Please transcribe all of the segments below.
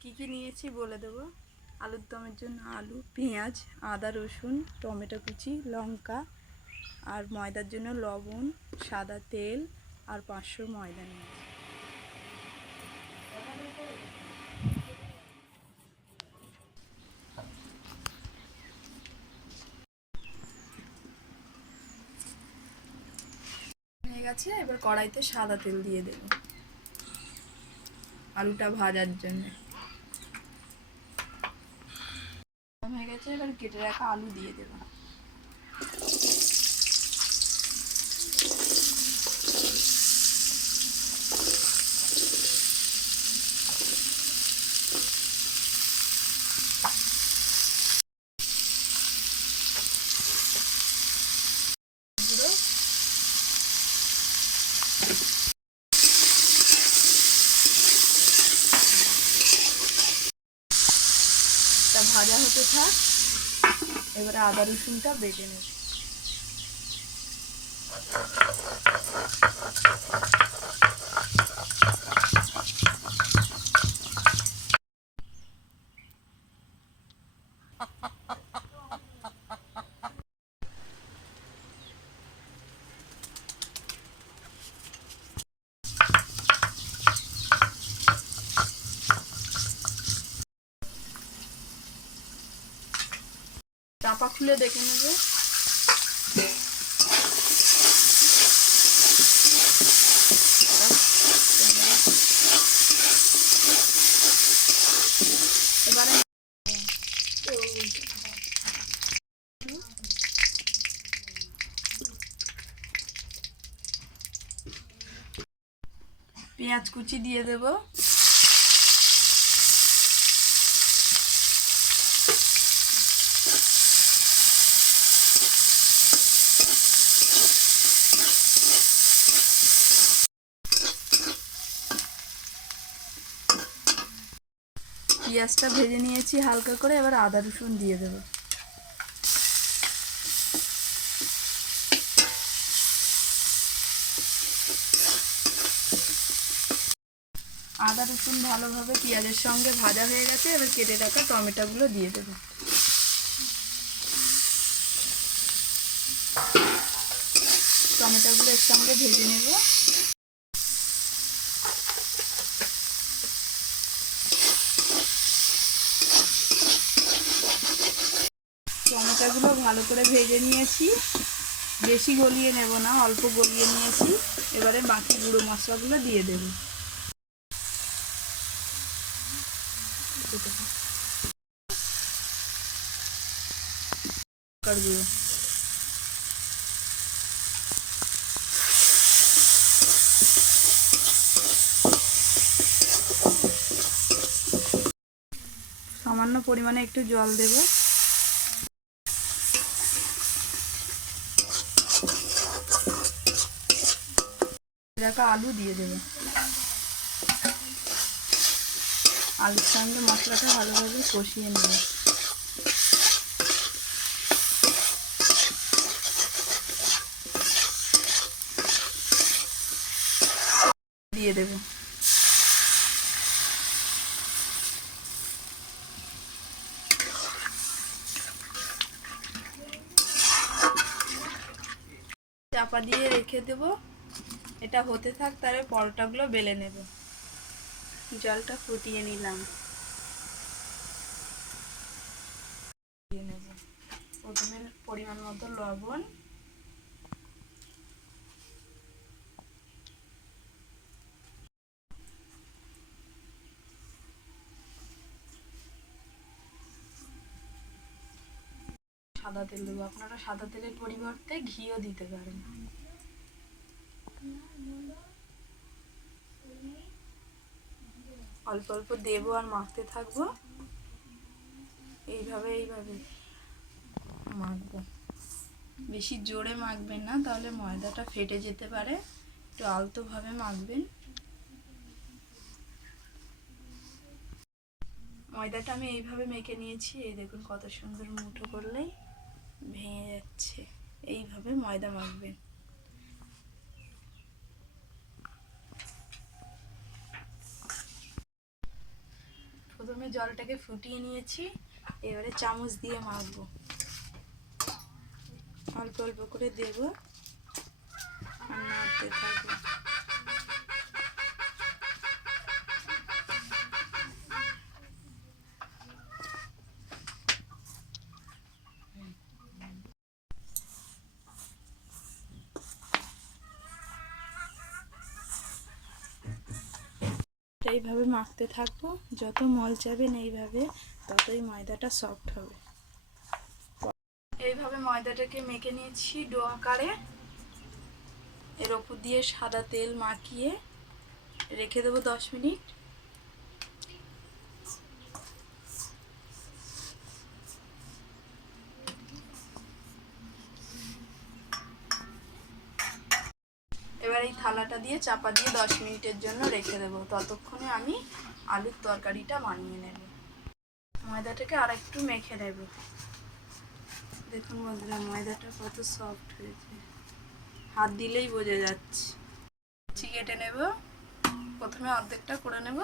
কি কি নিয়েছি বলে দেবো। আলুর দমের জন্য আলু, পেঁয়াজ, আদা, রসুন, টমেটো কুচি, লঙ্কা, আর ময়দার জন্য লবণ, সাদা তেল আর 500 ময়দা নিয়েছি। হয়ে গেছে, এবার কড়াইতে সাদা তেল দিয়ে দেব আলুটা ভাজার জন্য। হয়ে গেছে, এবার কেটে রাখা আলু দিয়ে দেব। ভাজা হতে থাক, এবারে আদা রসুনটা বেটে নেব। চাপা খুলে দেখে নেবে। এবারে পেঁয়াজ কুচি দিয়ে দেব। পেঁয়াজটা ভেজে নিয়েছি হালকা করে, এবার আদা রসুন দিয়ে দেব। আদা রসুন ভালোভাবে পেঁয়াজের সঙ্গে ভাজা হয়ে গেছে, এবার কেটে রাখা টমেটোগুলো দিয়ে দেব। টমেটোগুলো এর সঙ্গে ভেজে নেব। টমেটোগুলো ভালো করে ভেজে নিয়েছি, বেশি গলিয়ে নেব না, অল্প গলিয়ে নিয়েছি। এবারে বাকি গুঁড়ো মশলাগুলো দিয়ে দেব। গুঁড়ো, সামান্য পরিমাণে একটু জল দেব। রাখা আলু দিয়ে দেব। আলুর সঙ্গে মশলাটা ভালোভাবে কষিয়ে নেব। দিয়ে দেব। চাপা দিয়ে রেখে দেব, এটা হতে থাক, তারে পরোটাগুলো বেলে নেব। জলটা ফুটিয়ে নিলাম, দিয়ে নেব। প্রথমে পরিমাণ মতো লবণ, সাদা তেল দেবো। আপনারা সাদা তেলের পরিবর্তে ঘিও দিতে পারেন। অল্প অল্প দেবো আর মাখতে থাকবো। এইভাবে মাখবো। বেশি জোরে মাখবেন না, তাহলে ময়দাটা ফেটে যেতে পারে। একটু আলতোভাবে মাখবেন। ময়দাটা আমি এইভাবে মেখে নিয়েছি। এই দেখুন কত সুন্দর, মুঠো করলেই ভেঙে যাচ্ছে। এইভাবে ময়দা মাখবেন। প্রথমে জলটাকে ফুটিয়ে নিয়েছি, এবারে চামচ দিয়ে মাখবো, অল্প অল্প করে দেবো আর নাড়তে থাকবো। এইভাবে মাখতে থাকবো, যত মল চাবেন এইভাবে ততই ময়দাটা সফট হবে। এইভাবে ময়দাটাকে মেখে নিয়েছি ডো আকারে। এর ওপর দিয়ে সাদা তেল মাখিয়ে রেখে দেবো 10 মিনিট। এবার এই থালাটা দিয়ে চাপা দিয়ে 10 মিনিটের জন্য রেখে দেবো। ততক্ষণে আমি আলুর তরকারিটা বানিয়ে নেব। ময়দাটাকে আর একটু মেখে নেব। দেখুন বন্ধুরা, ময়দাটা কত সফট হয়েছে, হাত দিলেই বোঝা যাচ্ছে। কেটে নেব, প্রথমে অর্ধেকটা করে নেব।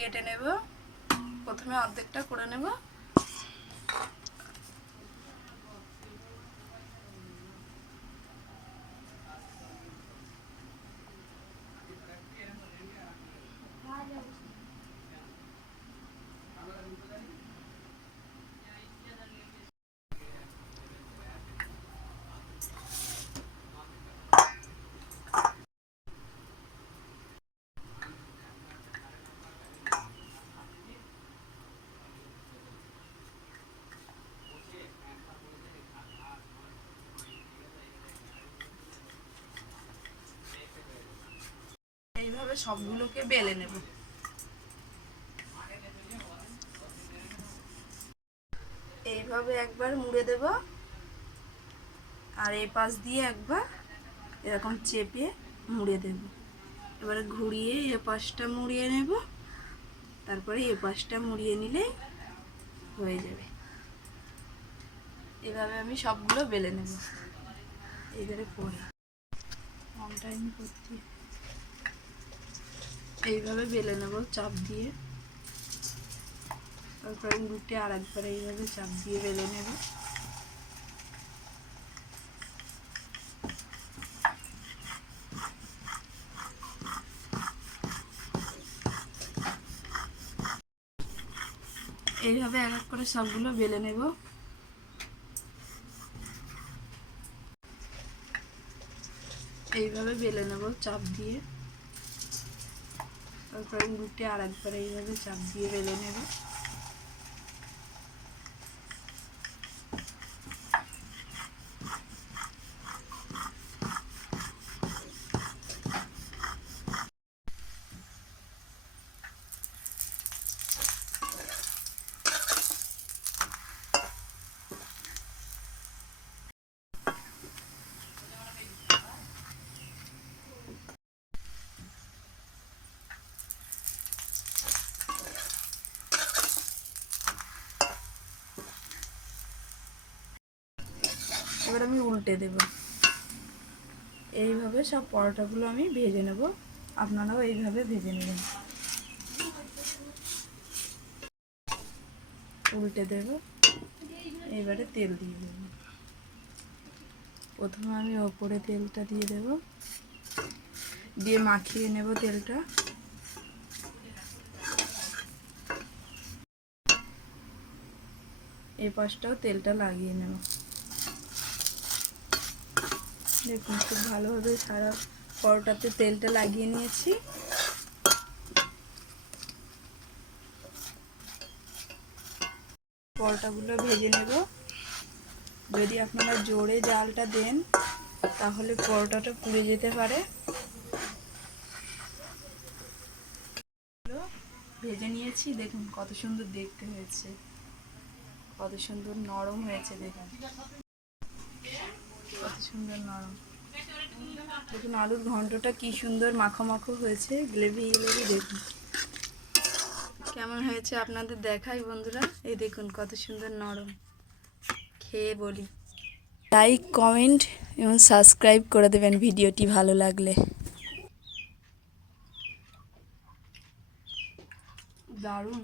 কেটে নেব, প্রথমে অর্ধেকটা করে নেব। এইভাবে সবগুলোকে বেলে নেব। এইভাবে একবার মুড়ে দেব, আর এই পাশ দিয়ে একবার এরকম চেপে মুড়ে দেব। এবারে ঘুরিয়ে এ পাশটা মুড়িয়ে নেব, তারপরে এ পাশটা মুড়িয়ে নিলে হয়ে যাবে। এভাবে আমি সবগুলো বেলে নেব। এবারে পরে অন টাইম করছি, এইভাবে বেলে নেব চাপ দিয়ে। তারপরে উল্টে আর একবার এইভাবে চাপ দিয়ে বেলে নেব। এইভাবে এক এক করে সবগুলো বেলে নেব। এইভাবে বেলে নেব চাপ দিয়ে, তারপরে উল্টে আর একবার এইভাবে চাপ দিয়ে বেলে নেব। এবার আমি উল্টে দেব। এইভাবে সব পরোটাগুলো আমি ভেজে নেব, আপনারাও এইভাবে ভেজে নেবেন। উল্টে দেব, এবারে তেল দিয়ে দেব। প্রথমে আমি ওপরে তেলটা দিয়ে দেব, দিয়ে মাখিয়ে নেব তেলটা। এই পাশটাও তেলটা লাগিয়ে নেব। দেখুন খুব ভালোভাবে সারা পরোটাতে তেলটা লাগিয়ে নিয়েছি। পরোটাগুলো ভেজে নেব। যদি আপনারা জোরে জালটা দেন তাহলে পরোটাটা পুড়ে যেতে পারে। ভেজে নিয়েছি, দেখুন কত সুন্দর দেখতে হয়েছে, কত সুন্দর নরম হয়েছে। দেখুন কত সুন্দর নরম। দেখুন আলুর ঘন্টটা কি সুন্দর মাখো মাখো হয়েছে, গ্রেভি গ্রেভি। দেখুন কেমন হয়েছে আপনাদের দেখাই বন্ধুরা, এই দেখুন কত সুন্দর নরম। খেয়ে বলি। লাইক, কমেন্ট এবং সাবস্ক্রাইব করে দেবেন ভিডিওটি ভালো লাগলে। দারুণ।